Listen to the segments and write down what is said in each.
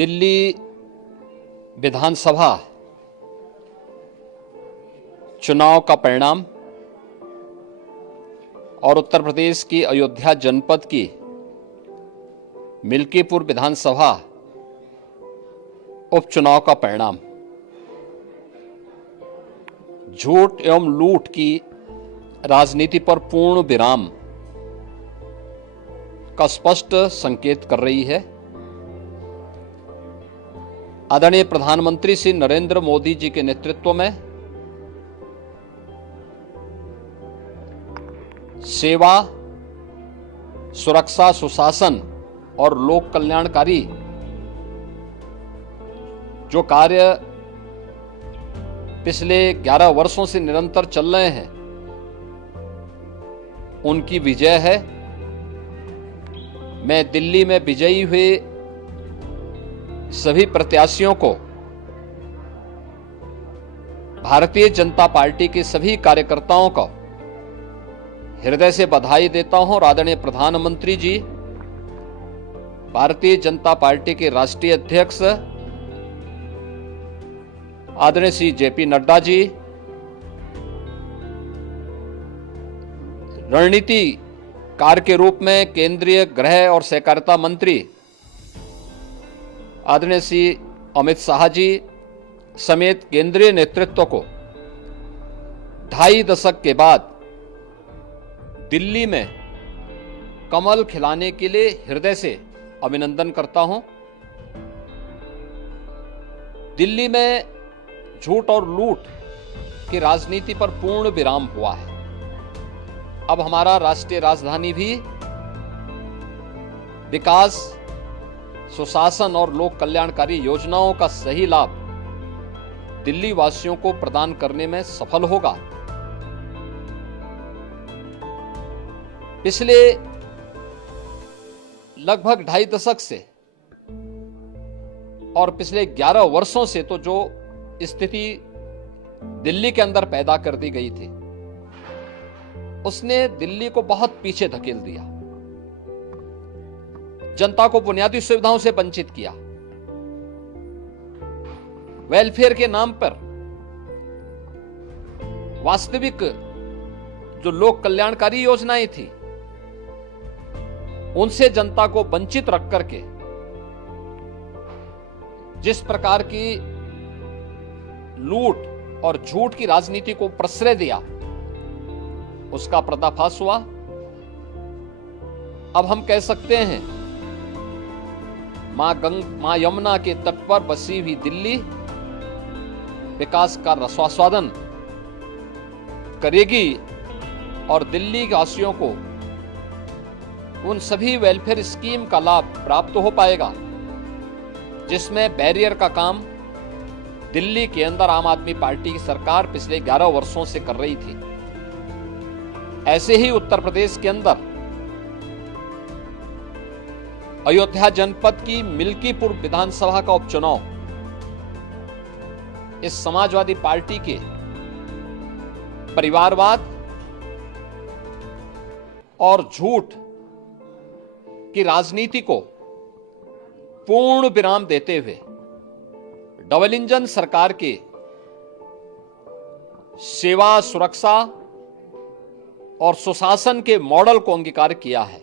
दिल्ली विधानसभा चुनाव का परिणाम और उत्तर प्रदेश की अयोध्या जनपद की मिल्कीपुर विधानसभा उपचुनाव का परिणाम झूठ एवं लूट की राजनीति पर पूर्ण विराम का स्पष्ट संकेत कर रही है। आदरणीय प्रधानमंत्री श्री नरेंद्र मोदी जी के नेतृत्व में सेवा, सुरक्षा, सुशासन और लोक कल्याणकारी जो कार्य पिछले 11 वर्षों से निरंतर चल रहे हैं, उनकी विजय है। मैं दिल्ली में विजयी हुए सभी प्रत्याशियों को, भारतीय जनता पार्टी के सभी कार्यकर्ताओं को हृदय से बधाई देता हूं और आदरणीय प्रधानमंत्री जी, भारतीय जनता पार्टी के राष्ट्रीय अध्यक्ष आदरणीय श्री जेपी नड्डा जी, रणनीतिकार के रूप में केंद्रीय गृह और सहकारिता मंत्री आदरणीय श्री अमित शाह जी समेत केंद्रीय नेतृत्व को 2.5 दशक के बाद दिल्ली में कमल खिलाने के लिए हृदय से अभिनंदन करता हूं। दिल्ली में झूठ और लूट की राजनीति पर पूर्ण विराम हुआ है। अब हमारा राष्ट्रीय राजधानी भी विकास, सुशासन और लोक कल्याणकारी योजनाओं का सही लाभ दिल्ली वासियों को प्रदान करने में सफल होगा। पिछले लगभग 2.5 दशक से और पिछले 11 वर्षों से तो जो स्थिति दिल्ली के अंदर पैदा कर दी गई थी, उसने दिल्ली को बहुत पीछे धकेल दिया, जनता को बुनियादी सुविधाओं से वंचित किया। वेलफेयर के नाम पर वास्तविक जो लोक कल्याणकारी योजनाएं थी, उनसे जनता को वंचित रख करके जिस प्रकार की लूट और झूठ की राजनीति को प्रश्रय दिया, उसका पर्दाफाश हुआ। अब हम कह सकते हैं मां यमुना के तट पर बसी हुई दिल्ली विकास का रसास्वादन करेगी और दिल्ली वासियों को उन सभी वेलफेयर स्कीम का लाभ प्राप्त हो पाएगा जिसमें बैरियर का काम दिल्ली के अंदर आम आदमी पार्टी की सरकार पिछले 11 वर्षों से कर रही थी। ऐसे ही उत्तर प्रदेश के अंदर अयोध्या जनपद की मिल्कीपुर विधानसभा का उपचुनाव इस समाजवादी पार्टी के परिवारवाद और झूठ की राजनीति को पूर्ण विराम देते हुए डबल इंजन सरकार के सेवा, सुरक्षा और सुशासन के मॉडल को अंगीकार किया है।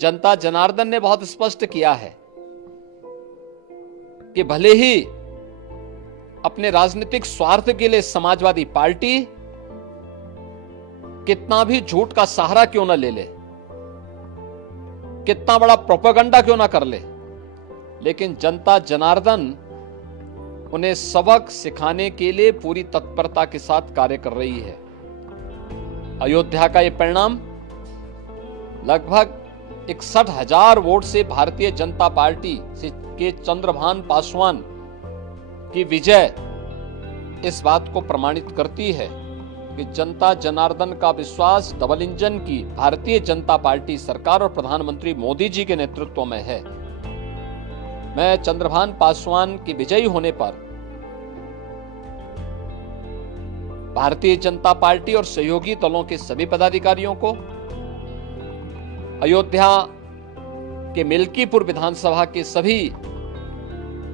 जनता जनार्दन ने बहुत स्पष्ट किया है कि भले ही अपने राजनीतिक स्वार्थ के लिए समाजवादी पार्टी कितना भी झूठ का सहारा क्यों न ले ले, कितना बड़ा प्रोपेगेंडा क्यों ना कर ले, लेकिन जनता जनार्दन उन्हें सबक सिखाने के लिए पूरी तत्परता के साथ कार्य कर रही है। अयोध्या का यह परिणाम लगभग 61,000 वोट से भारतीय जनता पार्टी के चंद्रभान पासवान की विजय इस बात को प्रमाणित करती है कि जनता जनार्दन का विश्वास डबल इंजन की भारतीय जनता पार्टी सरकार और प्रधानमंत्री मोदी जी के नेतृत्व में है। मैं चंद्रभान पासवान की विजयी होने पर भारतीय जनता पार्टी और सहयोगी दलों के सभी पदाधिकारियों को, अयोध्या कि मिल्कीपुर विधानसभा के सभी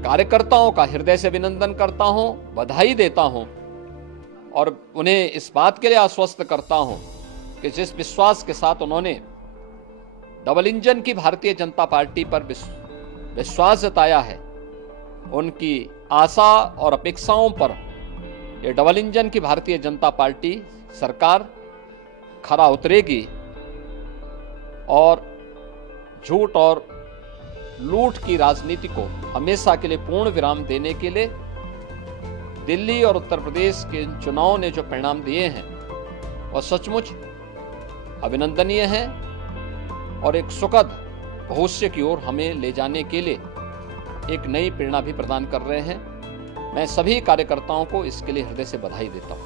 कार्यकर्ताओं का हृदय से अभिनंदन करता हूं, बधाई देता हूं और उन्हें इस बात के लिए आश्वस्त करता हूं कि जिस विश्वास के साथ उन्होंने डबल इंजन की भारतीय जनता पार्टी पर विश्वास जताया है, उनकी आशा और अपेक्षाओं पर ये डबल इंजन की भारतीय जनता पार्टी सरकार खरा उतरेगी और झूठ और लूट की राजनीति को हमेशा के लिए पूर्ण विराम देने के लिए दिल्ली और उत्तर प्रदेश के चुनाव ने जो परिणाम दिए हैं वह सचमुच अभिनंदनीय हैं और एक सुखद भविष्य की ओर हमें ले जाने के लिए एक नई प्रेरणा भी प्रदान कर रहे हैं। मैं सभी कार्यकर्ताओं को इसके लिए हृदय से बधाई देता हूं।